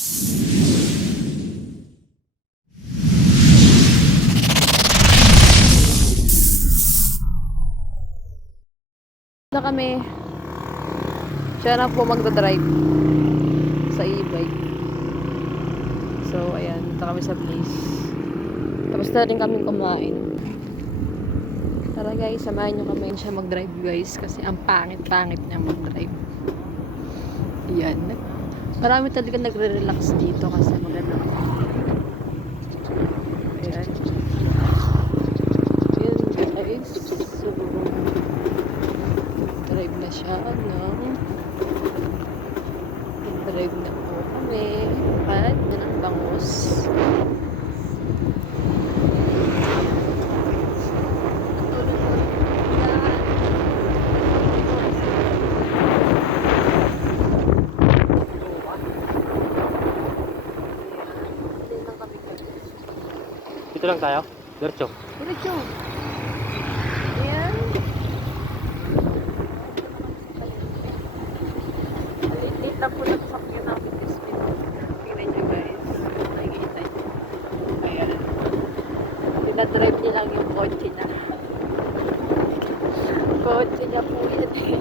Na kami. Siya na po magdadrive sa e-bike. So, ayan. Ito kami sa place. Tapos na rin kami kumain. Tara guys, samahan nyo kami siya mag-drive guys. Kasi ang pangit-pangit niya mag-drive. Ayan. Marami talaga nagre-relax dito kasi maganda. Ayan. Ayan guys. So, drive na siya, no? Drive na po kami. At yan ang bangus. Dito lang tayo? Diretso? Diretso. Ayan. Late lang po nagsakyan namin this minute. Tingnan nyo guys. Nakikita nyo. Ayan. Pinadrive niya lang yung kotse niya. Kotse niya po yan eh.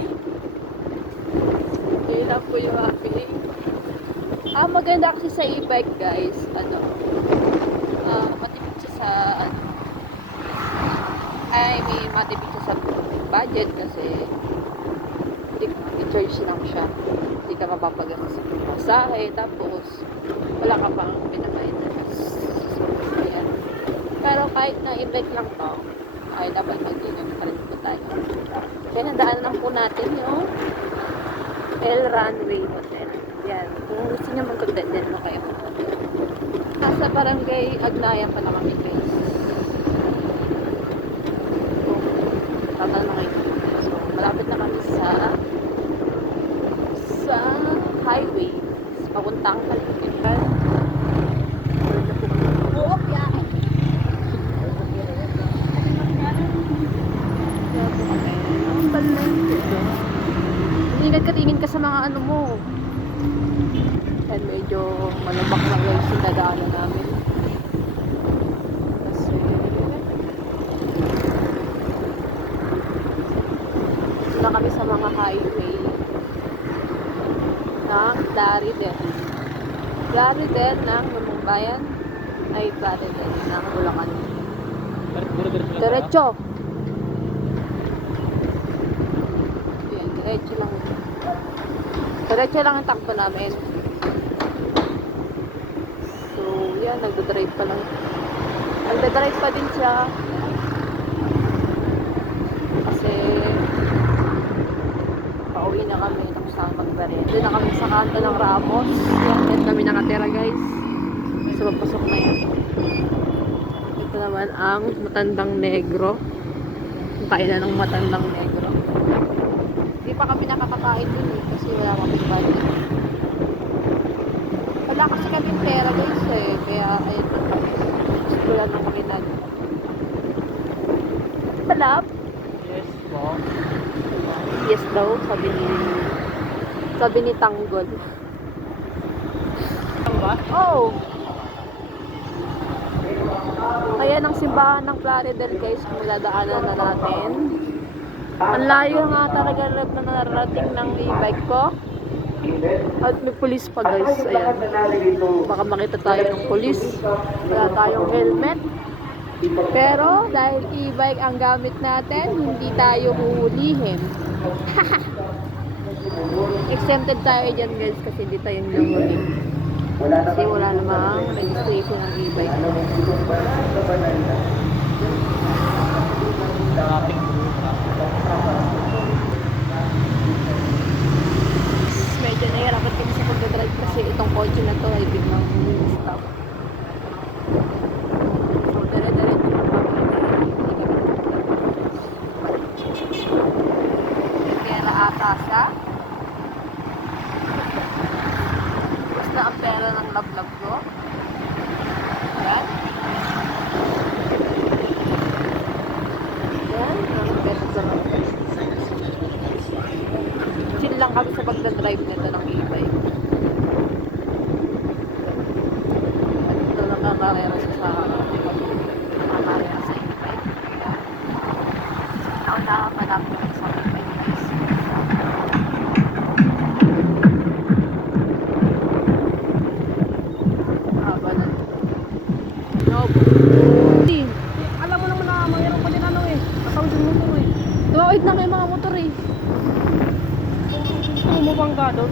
Yun lang po yung aking. Maganda kasi sa e-bike guys. Matipid siya sa matipid siya sa budget kasi i-charge lang siya. Hindi ka mapapagastos sa pasahe, tapos wala ka pang pinakain na gas. Ayan. Pero kahit na e-bike lang to, ay dapat mag-ingat pa rin po tayo. Kaya nadaan lang po natin yung El Runway Hotel. Yan. Kung gusto nyo mag-hotel din mo kayo. Nasa barangay Agnayan pa na kami guys. Kung tatanungin ko. So, malapit na kami sa highway. Papuntang Kalitipan. Buok yan. Ingat ka, tingin ka sa mga ano mo. And medyo malabak na guys yung dadaanan namin. Kasi ito na kami sa mga highway ng Plaridel. Plaridel ng Lumumbayan ay Plaridel ng Bulacan. Diretso. Ayan, diretso lang. Diretso lang ang takbo namin. So, yan, nagdadrive pa lang. Nagdadrive pa din siya. Kasi pauwi na kami. Tapos na magbarin. Doon na kami sa kanto ng Ramos. Yan, yan kami nakatira guys. So, papasok na yan. Ito naman ang Matandang Negro. Ang kainan ng Matandang Negro. Hindi pa kami nakakakain din eh. Kasi wala kami budget. Wala kasi kami pera guys eh. Kaya ayun lang kami. Wala nang kami nag. Palap? Yes po. Yes daw. Sabi ni Tanggol. Ano ba? Oh! Ayan ang simbahan ng Plaridel guys. Kung dadaanan na natin. Ang layo nga talaga na narating ng e-bike ko. At may pulis pa guys. Ayan. Baka makita tayo ng pulis. Wala tayong helmet. Pero dahil e-bike ang gamit natin, hindi tayo huhulihin. Exempted tayo dyan guys kasi hindi tayo nahuli. Kasi wala namang registration ng e-bike. Medyo nahihirapan kami sa pagdadrive kasi itong kotse na to ay biglang stop. So, dire-diretso lang kami. Pera ata siya. Basta ang pera ng love-love ko. Ayan. Ayan. Ang pera sa chill lang kami sa pagdadrive nito ng e-bike. karera siya sa karera sa e-bike. Nauna pa lang kami sa e-bike guys. Haba na. No. Alam mo naman na mayroon pa din ano eh. Kasawid yung motor eh. Tumawid na may mga motor eh. Umubang ka doon.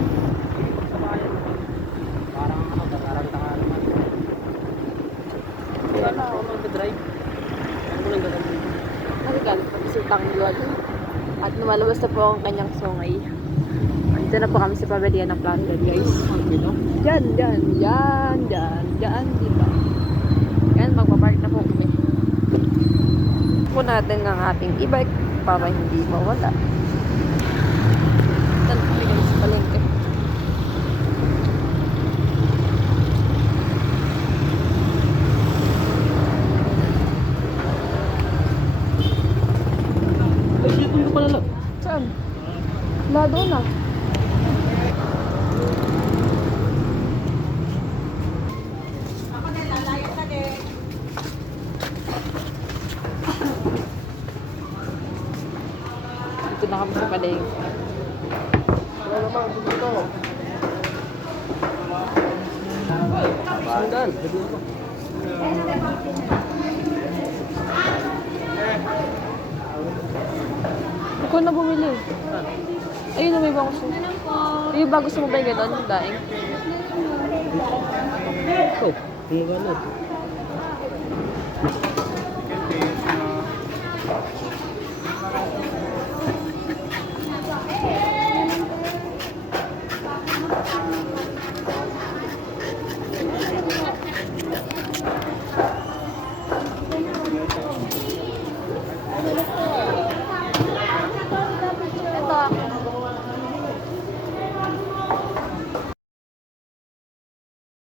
Parang ano, garanta ka naman. Wala na ako mag-drive. Ano ko lang gagawin? Nagagalit pa si Tanggol. At lumalabas na po ang kanyang sungay. Dito na po kami sa pabalian ng Florida guys. Diyan, diyan, diyan, diyan, diyan, dito. Yan, magpapark na po kami. Po natin ang ating e-bike para hindi mawala. Tan kami guys sa palengke. Ay, dito ko pala lang. Saan? Wala doon ah. Dito na kami sa palengke. Wala naman, dito. Sandal. Dito ako. Ikaw na bumili. Ayun na may bago gusto. Yung ba gusto mo ba yung gano'n? Daing. Ito, kung gano'n.